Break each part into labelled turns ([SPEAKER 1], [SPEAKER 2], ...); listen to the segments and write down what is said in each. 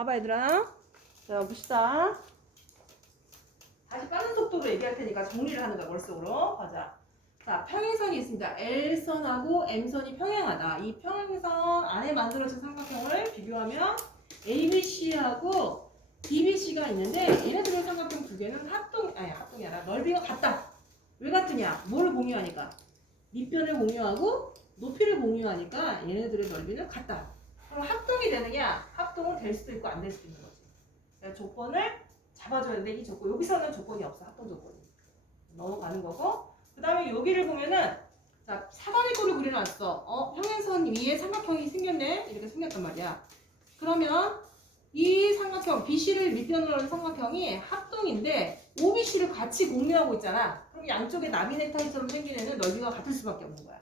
[SPEAKER 1] 봐봐 얘들아. 자 봅시다. 다시 빠른 속도로 얘기할 테니까 정리를 하는 거야 머릿속으로. 가자. 자 평행선이 있습니다. L선하고 M선이 평행하다. 이 평행선 안에 만들어진 삼각형을 비교하면 ABC하고 DBC가 있는데 얘네들의 삼각형 두 개는 합동 아니 합동이 아니라 넓이가 같다. 왜 같으냐? 뭐를 공유하니까 밑변을 공유하고 높이를 공유하니까 얘네들의 넓이는 같다. 그럼 합동이 되느냐? 합동은 될 수도 있고 안 될 수도 있는 거지. 그러니까 조건을 잡아줘야 되는데 이 조건 여기서는 조건이 없어 합동 조건이 넘어가는 거고 그 다음에 여기를 보면은 자 사다리꼴을 그려놨어. 어 평행선 위에 삼각형이 생겼네 이렇게 생겼단 말이야. 그러면 이 삼각형 BC를 밑변으로 삼각형이 합동인데 OBC를 같이 공유하고 있잖아. 그럼 양쪽에 나비넥타이처럼 생긴 애는 넓이가 같을 수밖에 없는 거야.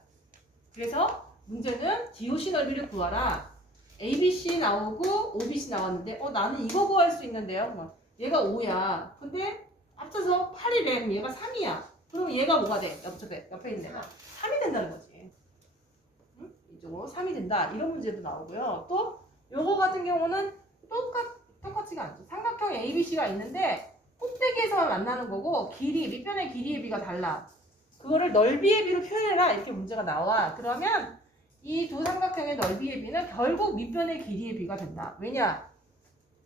[SPEAKER 1] 그래서 문제는 DOC 넓이를 구하라. ABC 나오고 OBC 나왔는데 어 나는 이거 구할 수 있는데요. 뭐, 얘가 5야. 근데 합쳐서 8이래. 그럼 얘가 3이야. 그럼 얘가 뭐가 돼? 옆에 옆에 있는 애가 3이 된다는 거지. 응? 이쪽으로 3이 된다. 이런 문제도 나오고요. 또 요거 같은 경우는 똑같 똑같지가 않죠. 삼각형 ABC가 있는데 꼭대기에서만 만나는 거고 길이 밑변의 길이의 비가 달라. 그거를 넓이의 비로 표현해라 이렇게 문제가 나와. 그러면 이 두 삼각형의 넓이의 비는 결국 밑변의 길이의 비가 된다. 왜냐?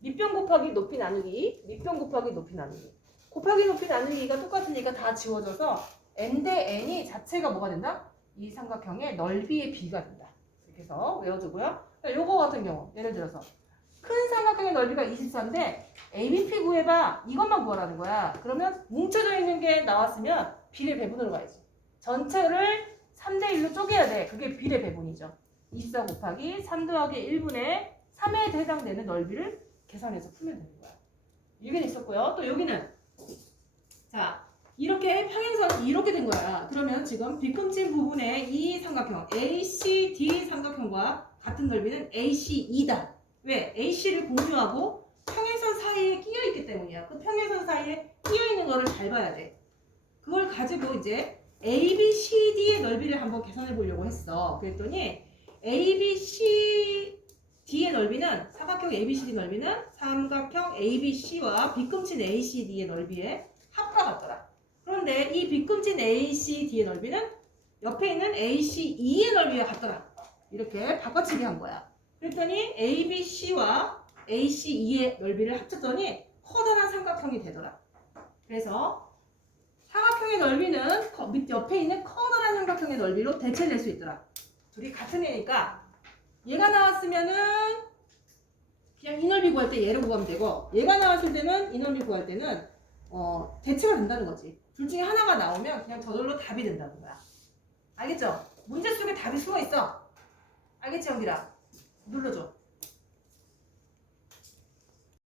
[SPEAKER 1] 밑변 곱하기 높이 나누기, 밑변 곱하기 높이 나누기. 곱하기 높이 나누기가 똑같으니까 다 지워져서 n 대 n이 자체가 뭐가 된다? 이 삼각형의 넓이의 비가 된다. 이렇게 해서 외워주고요. 자, 요거 같은 경우 예를 들어서 큰 삼각형의 넓이가 24인데 ABP 구해봐 이것만 구하라는 거야. 그러면 뭉쳐져 있는 게 나왔으면 비례 배분으로 가야지. 전체를 3대 1로 쪼개야 돼. 그게 비례 배분이죠. 24 곱하기 3 더하기 1분의 3에 해당되는 넓이를 계산해서 풀면 되는 거야. 여기는 있었고요. 또 여기는 자 이렇게 평행선이 이렇게 된 거야. 그러면 지금 뒤꿈치 부분에 이 삼각형 ACD 삼각형과 같은 넓이는 AC2다. 왜? AC를 공유하고 평행선 사이에 끼어 있기 때문이야. 그 평행선 사이에 끼어 있는 거를 잘 봐야 돼. 그걸 가지고 이제 ABCD의 넓이를 한번 계산해 보려고 했어. 그랬더니 ABCD의 넓이는 사각형 ABCD 넓이는 삼각형 ABC와 빗금친 ACD의 넓이의 합과 같더라. 그런데 이 빗금친 ACD의 넓이는 옆에 있는 AC2의 넓이와 같더라. 이렇게 바꿔치기 한 거야. 그랬더니 ABC와 AC2의 넓이를 합쳤더니 커다란 삼각형이 되더라. 그래서 사각형의 넓이는 옆에 있는 커다란 삼각형의 넓이로 대체될 수 있더라. 둘이 같은 애니까 얘가 나왔으면은 그냥 이 넓이 구할 때 얘를 구하면 되고 얘가 나왔을 때는 이 넓이 구할 때는 어, 대체가 된다는 거지. 둘 중에 하나가 나오면 그냥 저절로 답이 된다는 거야. 알겠죠? 문제 속에 답이 숨어 있어. 알겠지, 영기라? 눌러줘.